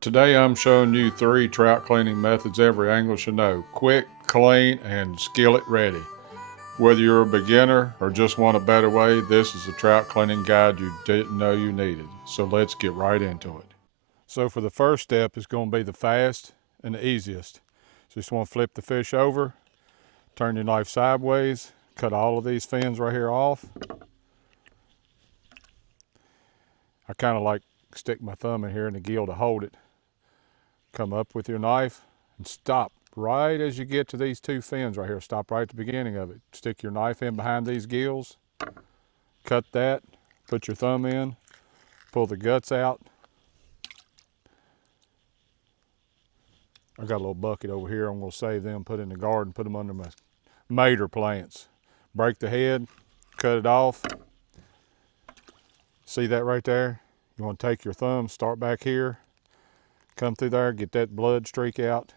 Today I'm showing you 3 trout cleaning methods every angler should know. Quick, clean, and skillet ready. Whether you're a beginner or just want a better way, this is a trout cleaning guide you didn't know you needed. So let's get right into it. So for the first step is going to be the fast and the easiest. So you just want to flip the fish over, turn your knife sideways, cut all of these fins right here off. I kind of like stick my thumb in here in the gill to hold it. Come up with your knife and stop right as you get to these 2 fins right here. Stop right at the beginning of it. Stick your knife in behind these gills, cut that, put your thumb in, pull the guts out. I got a little bucket over here. I'm going to save them, put in the garden, put them under my mater plants. Break the head, cut it off. See that right there? You want to take your thumb, start back here, come through there, get that blood streak out.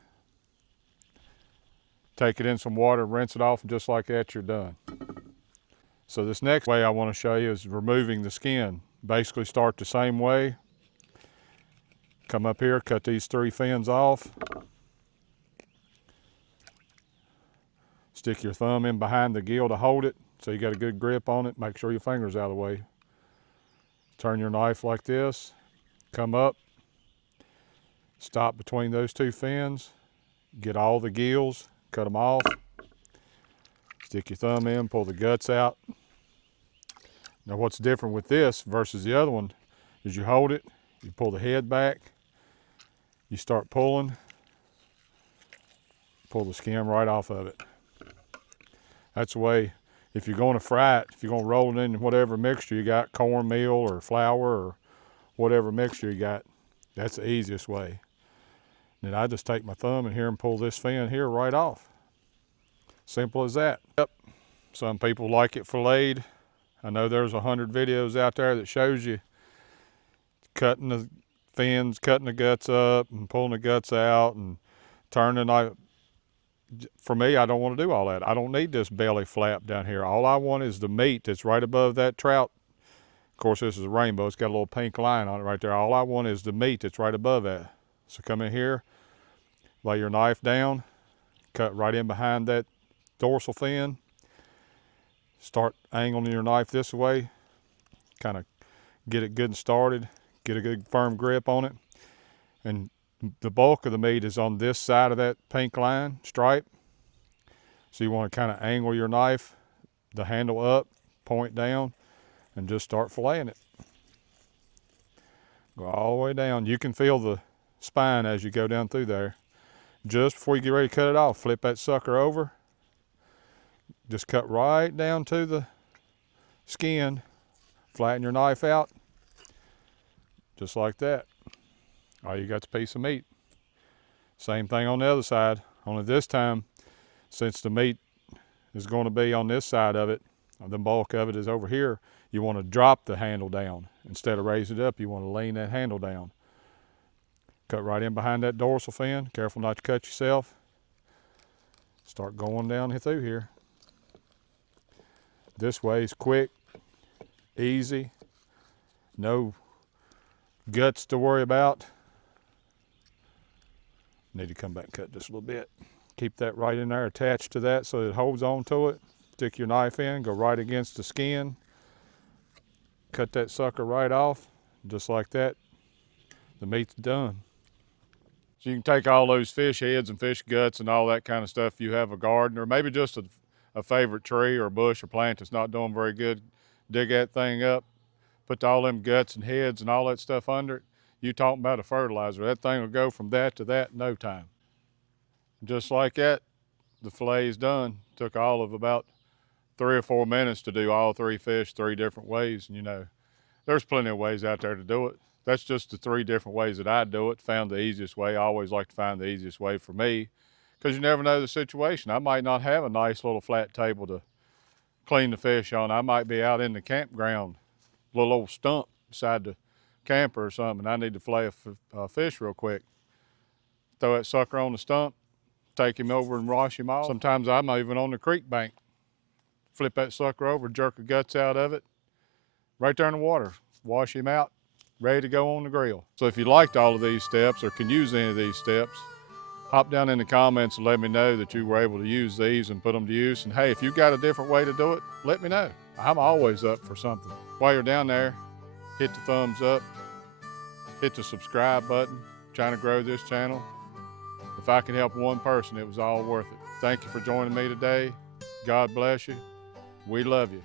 Take it in some water, rinse it off, and just like that, you're done. So this next way I want to show you is removing the skin. Basically start the same way. Come up here, cut these 3 fins off. Stick your thumb in behind the gill to hold it so you got a good grip on it. Make sure your finger's out of the way. Turn your knife like this, come up, stop between those 2 fins, get all the gills, cut them off. Stick your thumb in, pull the guts out. Now what's different with this versus the other one is you hold it, you pull the head back, you start pulling, pull the skin right off of it. That's the way, if you're going to fry it, if you're going to roll it in whatever mixture you got, cornmeal or flour or whatever mixture you got, that's the easiest way. Then I just take my thumb in here and pull this fin here right off. Simple as that. Yep. Some people like it filleted. I know there's 100 videos out there that shows you cutting the fins, cutting the guts up and pulling the guts out and turning. For me, I don't want to do all that. I don't need this belly flap down here. All I want is the meat that's right above that trout. Of course, this is a rainbow. It's got a little pink line on it right there. All I want is the meat that's right above that. So come in here, lay your knife down, cut right in behind that dorsal fin. Start angling your knife this way, kind of get it good and started, get a good firm grip on it. And the bulk of the meat is on this side of that pink line stripe. So you want to kind of angle your knife, the handle up, point down, and just start filleting it. Go all the way down. You can feel the spine as you go down through there. Just before you get ready to cut it off, flip that sucker over. Just cut right down to the skin, flatten your knife out, just like that. All you got's a piece of meat. Same thing on the other side, only this time, since the meat is going to be on this side of it, the bulk of it is over here, you want to drop the handle down. Instead of raise it up, you want to lean that handle down. Cut right in behind that dorsal fin. Careful not to cut yourself. Start going down through here. This way is quick, easy, no guts to worry about. Need to come back and cut just a little bit. Keep that right in there attached to that so it holds on to it. Stick your knife in, go right against the skin. Cut that sucker right off, just like that. The meat's done. So you can take all those fish heads and fish guts and all that kind of stuff. You have a garden or maybe just a favorite tree or bush or plant that's not doing very good. Dig that thing up, put all them guts and heads and all that stuff under it. You talking about a fertilizer. That thing will go from that to that in no time. Just like that, the fillet is done. Took all of about 3 or 4 minutes to do all 3 fish 3 different ways. And you know, there's plenty of ways out there to do it. That's just the 3 different ways that I do it. Found the easiest way. I always like to find the easiest way for me, because you never know the situation. I might not have a nice little flat table to clean the fish on. I might be out in the campground, little old stump beside the camper or something. I need to fillet a fish real quick. Throw that sucker on the stump, take him over and wash him off. Sometimes I'm even on the creek bank. Flip that sucker over, jerk the guts out of it, right there in the water. Wash him out, ready to go on the grill. So if you liked all of these steps or can use any of these steps, hop down in the comments and let me know that you were able to use these and put them to use. And hey, if you got a different way to do it, let me know. I'm always up for something. While you're down there, hit the thumbs up, hit the subscribe button. I'm trying to grow this channel. If I can help one person, it was all worth it. Thank you for joining me today. God bless you. We love you.